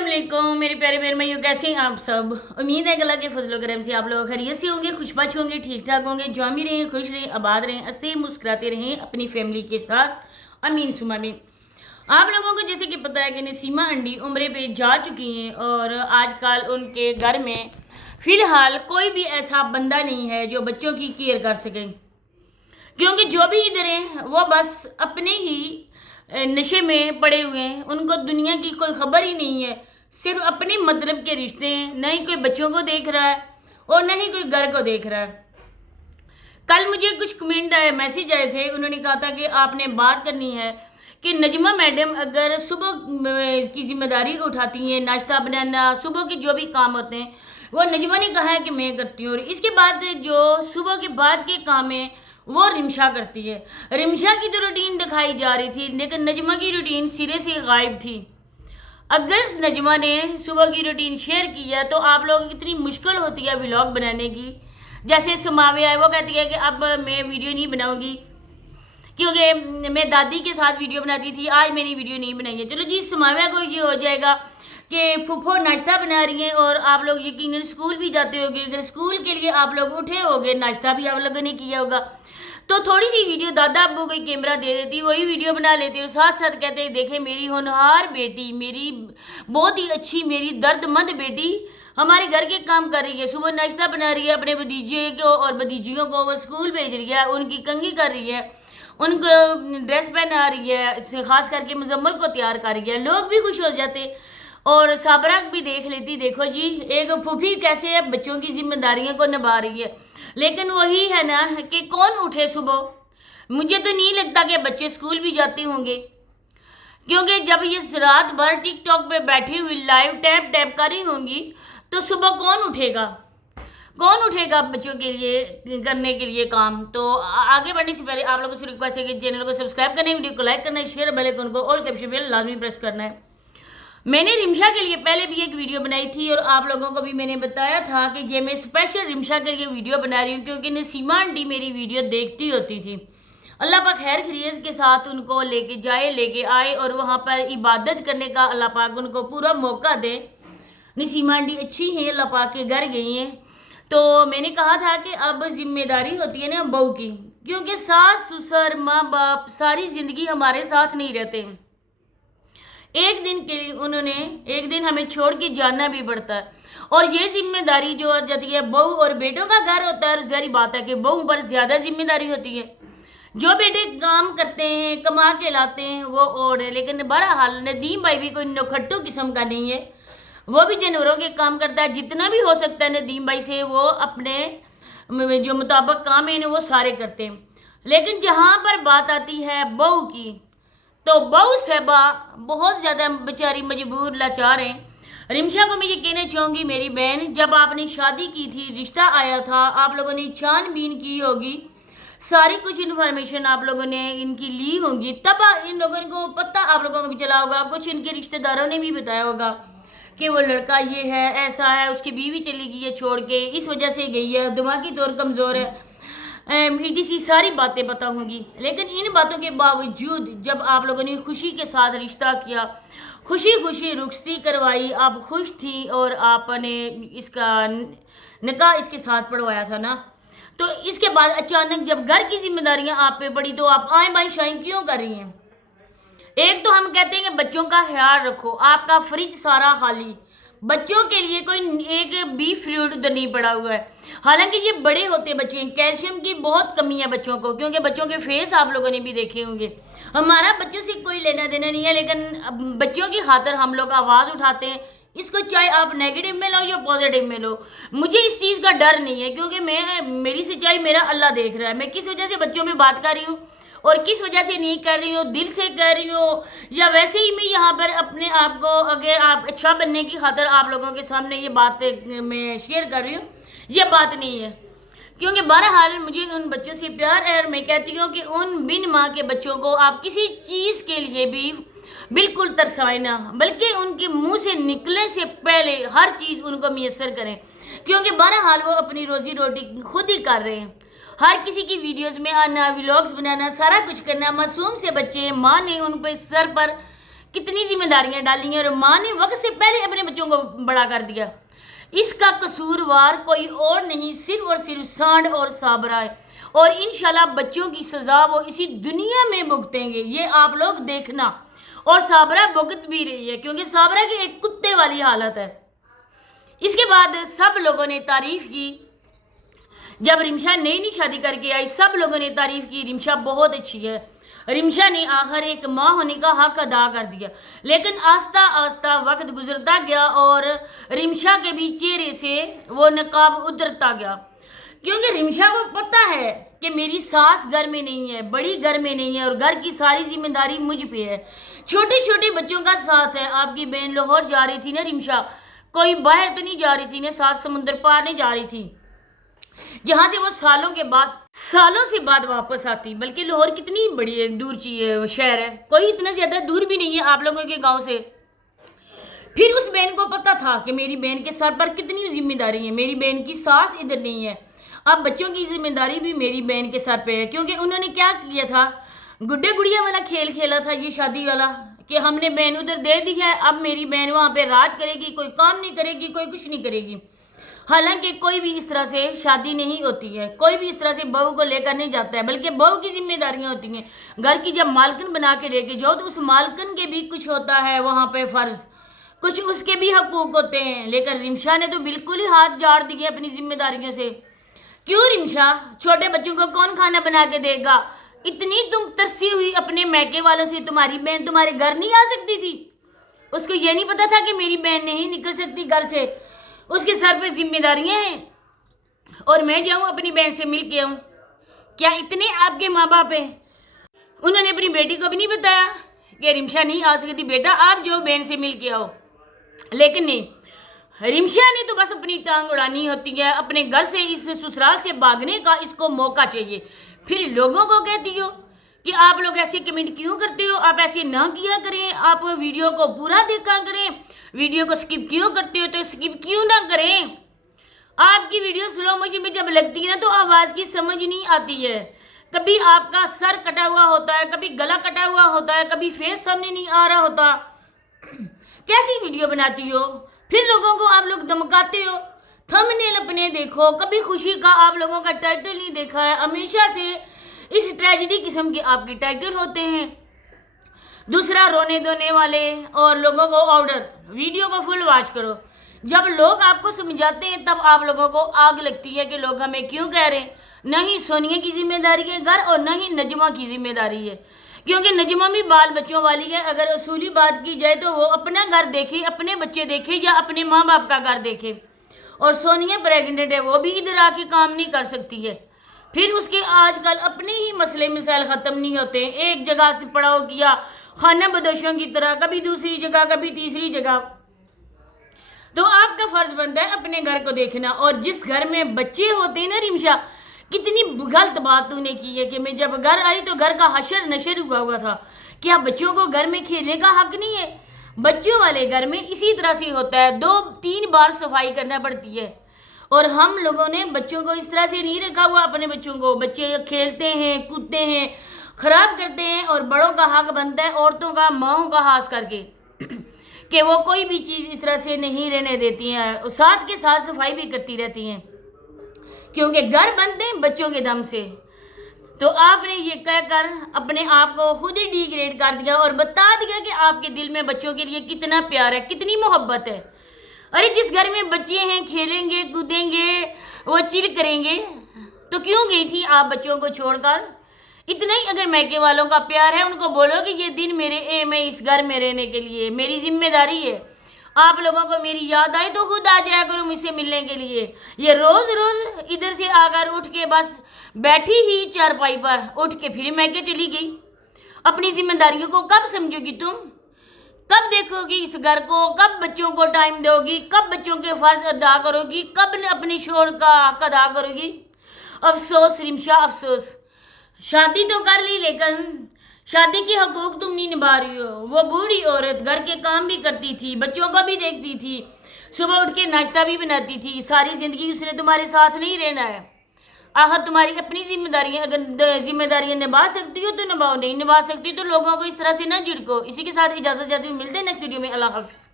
अस्सलाम वालेकुम मेरे प्यारे प्यारे भाइयों, कैसे हैं आप सब। उम्मीद है कि अल्लाह के फजल व करम से आप लोग खैरियत से होंगे, खुशबश होंगे, ठीक ठाक होंगे, जहाँ भी रहें, खुश रहें, आबाद रहें, हंसते मुस्कुराते रहें अपनी फैमिली के साथ। अमीन सुमा में आप लोगों को जैसे कि पता है कि नसीमा आंटी उम्रे पे जा चुकी हैं और आजकल उनके घर में फ़िलहाल कोई भी ऐसा बंदा नहीं है जो बच्चों की केयर कर सके, क्योंकि जो भी इधर हैं वो बस अपने ही नशे में पड़े हुए हैं। उनको दुनिया की कोई खबर ही नहीं है, सिर्फ अपने मतलब के रिश्ते हैं। न ही कोई बच्चों को देख रहा है और न ही कोई घर को देख रहा है। कल मुझे कुछ कमेंट आए, मैसेज आए थे, उन्होंने कहा था कि आपने बात करनी है कि नजमा मैडम अगर सुबह की जिम्मेदारी उठाती हैं, नाश्ता बनाना, सुबह के जो भी काम होते हैं वो नजमा ने कहा है कि मैं करती हूँ, और इसके बाद जो सुबह के बाद के काम है वो रिमशा करती है। रिमशा की तो रूटीन दिखाई जा रही थी, लेकिन नजमा की रूटीन सिरे से गायब थी। अगर नजमा ने सुबह की रूटीन शेयर की है तो आप लोगों की इतनी मुश्किल होती है व्लॉग बनाने की। जैसे समावे है, वो कहती है कि अब मैं वीडियो नहीं बनाऊंगी क्योंकि मैं दादी के साथ वीडियो बनाती थी, आज मेरी वीडियो नहीं बनाई है। चलो जी, समावे को ये हो जाएगा कि फूफो नाश्ता बना रही हैं और आप लोग यकीनन स्कूल भी जाते होंगे। अगर स्कूल के लिए आप लोग उठे होंगे, नाश्ता भी आप लोगों ने किया होगा, तो थोड़ी सी वीडियो दादा अब्बू को कैमरा दे देती, वही वीडियो बना लेती और साथ साथ कहते देखे मेरी होनहार बेटी, मेरी बहुत ही अच्छी, मेरी दर्दमंद बेटी हमारे घर के काम कर रही है, सुबह नाश्ता बना रही है, अपने भतीजे को और भतीजियों को वो स्कूल भेज रही है, उनकी कंघी कर रही है, उनको ड्रेस पहना रही है, खास करके मुजम्मल को तैयार कर रही है। लोग भी खुश हो जाते और साबरा भी देख लेती, देखो जी एक फूफी कैसे बच्चों की जिम्मेदारियों को निभा रही है। लेकिन वही है ना कि कौन उठे सुबह। मुझे तो नहीं लगता कि बच्चे स्कूल भी जाते होंगे, क्योंकि जब ये रात भर टिकटॉक पे बैठी हुई लाइव टैप टैप कर रही होंगी तो सुबह कौन उठेगा, कौन उठेगा बच्चों के लिए करने के लिए काम। तो आगे बढ़ने से पहले आप लोगों से रिक्वेस्ट है कि चैनल को सब्सक्राइब करना है, वीडियो को लाइक करना है, शेयर बेल आइकन को ऑल कैप्शन बेल लाजमी प्रेस करना है। मैंने रिमशा के लिए पहले भी एक वीडियो बनाई थी और आप लोगों को भी मैंने बताया था कि ये मैं स्पेशल रिमशा के लिए वीडियो बना रही हूँ, क्योंकि नसीमा आंटी मेरी वीडियो देखती होती थी। अल्लाह पाक खैर खैरियत के साथ उनको लेके आए और वहाँ पर इबादत करने का अल्लाह पाक उनको पूरा मौका दे। नसीमा आंटी अच्छी हैं, अल्लाह पाक के घर गई हैं। तो मैंने कहा था कि अब जिम्मेदारी होती है ना बहू की, क्योंकि सास ससुर माँ बाप सारी ज़िंदगी हमारे साथ नहीं रहते हैं। एक दिन के लिए उन्होंने एक दिन हमें छोड़ के जाना भी पड़ता है, और ये जिम्मेदारी जो आ जाती है बहू और बेटों का घर होता है। सारी बात है कि बहू पर ज़्यादा जिम्मेदारी होती है। जो बेटे काम करते हैं, कमा के लाते हैं वो और है, लेकिन बहरहाल नदीम भाई भी कोई नौखट्टू किस्म का नहीं है, वो भी जानवरों के काम करता है। जितना भी हो सकता है नदीम भाई से वो अपने जो मुताबिक काम है वो सारे करते हैं। लेकिन जहाँ पर बात आती है बहू की, तो बहू साहबा बहुत ज़्यादा बेचारी मजबूर लाचार हैं। रिमशा को मैं ये कहना चाहूँगी, मेरी बहन, जब आपने शादी की थी, रिश्ता आया था, आप लोगों ने छानबीन की होगी, सारी कुछ इन्फॉर्मेशन आप लोगों ने इनकी ली होगी, तब इन लोगों को पता आप लोगों को भी चला होगा, कुछ इनके रिश्तेदारों ने भी बताया होगा कि वो लड़का ये है, ऐसा है, उसकी बीवी चली गई है छोड़ के, इस वजह से गई है, दिमागी तौर कमज़ोर है, ईटीसी सारी बातें पता होंगी। लेकिन इन बातों के बावजूद जब आप लोगों ने खुशी के साथ रिश्ता किया, खुशी खुशी रुखसती करवाई, आप खुश थी और आपने इसका निकाह इसके साथ पढ़वाया था ना, तो इसके बाद अचानक जब घर की जिम्मेदारियां आप पे पड़ी तो आप आए बाई शाइन क्यों कर रही हैं। एक तो हम कहते हैं कि बच्चों का ख्याल रखो, आपका फ्रिज सारा खाली, बच्चों के लिए कोई एक भी फ्रूट उधर नहीं पड़ा हुआ है। हालांकि ये बड़े होते बच्चे हैं, कैल्शियम की बहुत कमी है बच्चों को, क्योंकि बच्चों के फेस आप लोगों ने भी देखे होंगे। हमारा बच्चों से कोई लेना देना नहीं है, लेकिन बच्चों की खातिर हम लोग आवाज़ उठाते हैं, इसको चाहे आप नेगेटिव में लो या पॉजिटिव में लो। मुझे इस चीज़ का डर नहीं है, क्योंकि मेरी सच्चाई मेरा अल्लाह देख रहा है। मैं किस वजह से बच्चों में बात कर रही हूँ और किस वजह से नहीं कर रही हूँ, दिल से कर रही हूँ या वैसे ही मैं यहाँ पर अपने आप को अगर आप अच्छा बनने की खातिर आप लोगों के सामने ये बात मैं शेयर कर रही हूँ, ये बात नहीं है। क्योंकि बहरहाल मुझे उन बच्चों से प्यार है और मैं कहती हूँ कि उन बिन माँ के बच्चों को आप किसी चीज़ के लिए भी बिल्कुल तरसाएं ना, बल्कि उनके मुंह से निकलने से पहले हर चीज़ उनको मैसर करें, क्योंकि बहरहाल वो अपनी रोज़ी रोटी खुद ही कर रहे हैं। हर किसी की वीडियोस में आना, व्लॉग्स बनाना, सारा कुछ करना, मासूम से बच्चे हैं, माँ ने उन पर सर पर کتنی ذمہ داریاں ڈالی ہیں اور ماں نے وقت سے پہلے اپنے بچوں کو بڑا کر دیا. اس کا قصوروار کوئی اور نہیں صرف اور صرف سانڈ اور صابرہ ہے اور انشاءاللہ بچوں کی سزا وہ اسی دنیا میں بھگتیں گے. یہ آپ لوگ دیکھنا. اور صابرہ بھگت بھی رہی ہے کیونکہ صابرہ کی ایک کتے والی حالت ہے. اس کے بعد سب لوگوں نے تعریف کی. جب رمشا نئی شادی کر کے آئی سب لوگوں نے تعریف کی رمشا بہت اچھی ہے. رمشا نے آخر ایک ماں ہونے کا حق ادا کر دیا. لیکن آہستہ آہستہ وقت گزرتا گیا اور رمشا کے بھی چہرے سے وہ نقاب اترتا گیا کیونکہ رمشا کو پتہ ہے کہ میری ساس گھر میں نہیں ہے, بڑی گھر میں نہیں ہے اور گھر کی ساری ذمہ داری مجھ پہ ہے. چھوٹے چھوٹے بچوں کا ساتھ ہے. آپ کی بہن لاہور جا رہی تھی نا رمشا, کوئی باہر تو نہیں جا رہی تھی نا, ساتھ سمندر پار نہیں جا رہی تھی جہاں سے وہ سالوں سے بعد واپس آتی. بلکہ لاہور کتنی بڑی ہے, دور شہر ہے, کوئی اتنا زیادہ دور بھی نہیں ہے آپ لوگوں کے گاؤں سے. پھر اس بہن کو پتہ تھا کہ میری بہن کے سر پر کتنی ذمہ داری ہے. میری بہن کی ساس ادھر نہیں ہے, اب بچوں کی ذمہ داری بھی میری بہن کے سر پہ ہے. کیونکہ انہوں نے کیا کیا تھا, گڈے گڑیا والا کھیل کھیلا تھا یہ شادی والا کہ ہم نے بہن ادھر دے دی ہے, اب میری بہن وہاں پہ راج کرے گی, کوئی کام نہیں کرے گی, کوئی کچھ نہیں کرے گی. حالانکہ کوئی بھی اس طرح سے شادی نہیں ہوتی ہے, کوئی بھی اس طرح سے بہو کو لے کر نہیں جاتا ہے, بلکہ بہو کی ذمہ داریاں ہوتی ہیں. گھر کی جب مالکن بنا کے لے کے جاؤ تو اس مالکن کے بھی کچھ ہوتا ہے وہاں پہ فرض, کچھ اس کے بھی حقوق ہوتے ہیں. لیکن رمشا نے تو بالکل ہی ہاتھ جاڑ دیے اپنی ذمہ داریوں سے. کیوں رمشا, چھوٹے بچوں کو کون کھانا بنا کے دے گا؟ اتنی تم ترسی ہوئی اپنے میکے والوں سے, تمہاری بہن تمہارے گھر نہیں آ سکتی تھی؟ اس کو یہ نہیں پتا تھا کہ میری بہن نہیں نکل سکتی گھر سے, اس کے سر پہ ذمہ داریاں ہیں اور میں جاؤں اپنی بہن سے مل کے آؤں؟ کیا اتنے آپ کے ماں باپ ہیں؟ انہوں نے اپنی بیٹی کو بھی نہیں بتایا کہ رمشا نہیں آ سکتی, بیٹا آپ جو بہن سے مل کے آؤ. لیکن نہیں, رمشا نے تو بس اپنی ٹانگ اڑانی ہوتی ہے, اپنے گھر سے اس سسرال سے بھاگنے کا اس کو موقع چاہیے. پھر لوگوں کو کہتی ہو کہ آپ لوگ ایسے کمنٹ کیوں کرتے ہو, آپ ایسے نہ کیا کریں, آپ ویڈیو کو پورا دیکھا کریں, ویڈیو کو سکپ کیوں کرتے ہو تو سکپ کیوں نہ کریں. آپ کی ویڈیو سلو موشن پہ جب لگتی ہے نا تو آواز کی سمجھ نہیں آتی ہے. کبھی آپ کا سر کٹا ہوا ہوتا ہے, کبھی گلا کٹا ہوا ہوتا ہے, کبھی فیس سامنے نہیں آ رہا ہوتا. کیسی ویڈیو بناتی ہو, پھر لوگوں کو آپ لوگ دمکاتے ہو. تھمبنیل اپنے دیکھو, کبھی خوشی کا آپ لوگوں کا ٹائٹل نہیں دیکھا ہے. ہمیشہ سے اس ٹریجڈی قسم کے آپ کے ٹائٹل ہوتے ہیں. دوسرا, رونے دھونے والے اور لوگوں کو آرڈر. ویڈیو کو فل واچ کرو. جب لوگ آپ کو سمجھاتے ہیں تب آپ لوگوں کو آگ لگتی ہے کہ لوگ ہمیں کیوں کہہ رہے ہیں. نہ ہی سونیا کی ذمہ داری ہے گھر اور نہ ہی نجمہ کی ذمہ داری ہے, کیونکہ نجمہ بھی بال بچوں والی ہے. اگر اصولی بات کی جائے تو وہ اپنا گھر دیکھے, اپنے بچے دیکھے یا اپنے ماں باپ کا گھر دیکھے. اور سونیا پریگننٹ ہے, وہ بھی ادھر آ کے کام نہیں کر سکتی ہے. پھر اس کے آج کل اپنے ہی مسئلے مسائل ختم نہیں ہوتے. ایک جگہ سے پڑاؤ کیا خانہ بدوشوں کی طرح, کبھی دوسری جگہ کبھی تیسری جگہ. تو آپ کا فرض بنتا ہے اپنے گھر کو دیکھنا. اور جس گھر میں بچے ہوتے ہیں نا رمشا, کتنی غلط بات تو نے کی ہے کہ میں جب گھر آئی تو گھر کا حشر نشر ہوا تھا. کیا بچوں کو گھر میں کھیلنے کا حق نہیں ہے؟ بچوں والے گھر میں اسی طرح سے ہوتا ہے, 2-3 بار صفائی کرنا پڑتی ہے. اور ہم لوگوں نے بچوں کو اس طرح سے نہیں رکھا ہوا. اپنے بچوں کو, بچے کھیلتے ہیں, کودتے ہیں, خراب کرتے ہیں, اور بڑوں کا حق بنتا ہے عورتوں کا, ماؤں کا خاص کر کے کہ وہ کوئی بھی چیز اس طرح سے نہیں رہنے دیتی ہیں, ساتھ کے ساتھ صفائی بھی کرتی رہتی ہیں, کیونکہ گھر بنتے ہیں بچوں کے دم سے. تو آپ نے یہ کہہ کر اپنے آپ کو خود ہی ڈیگریڈ کر دیا اور بتا دیا کہ آپ کے دل میں بچوں کے لیے کتنا پیار ہے, کتنی محبت ہے. ارے جس گھر میں بچے ہیں, کھیلیں گے, کودیں گے, وہ چل کریں گے, تو کیوں گئی تھی آپ بچوں کو چھوڑ کر؟ اتنا ہی اگر میکے والوں کا پیار ہے, ان کو بولو کہ یہ دن میرے ایم ہے اس گھر میں رہنے کے لیے, میری ذمہ داری ہے. آپ لوگوں کو میری یاد آئی تو خود آ جایا کرو مجھ سے ملنے کے لیے. یہ روز روز ادھر سے آ کر اٹھ کے بس بیٹھی ہی چارپائی پر, اٹھ کے پھر میکے چلی گئی. اپنی ذمہ داریوں کو کب سمجھو گی تم؟ کب دیکھو گی اس گھر کو؟ کب بچوں کو ٹائم دو گی؟ کب بچوں کے فرض ادا کرو گی؟ کب اپنی شوہر کا حق ادا کرو گی؟ افسوس رمشا, افسوس. شادی تو کر لی لیکن شادی کے حقوق تم نہیں نبھا رہی ہو. وہ بوڑھی عورت گھر کے کام بھی کرتی تھی, بچوں کو بھی دیکھتی تھی, صبح اٹھ کے ناشتہ بھی بناتی تھی. ساری زندگی اس نے تمہارے ساتھ نہیں رہنا ہے. آخر تمہاری اپنی ذمہ داریاں، اگر ذمہ داریاں نبھا سکتی ہو تو نبھاؤ، نہیں نبھا سکتی تو لوگوں کو اس طرح سے نہ جھڑکو۔ اسی کے ساتھ اجازت چاہتی ہوں، ملتے ہیں نیکسٹ ویڈیو میں، اللہ حافظ۔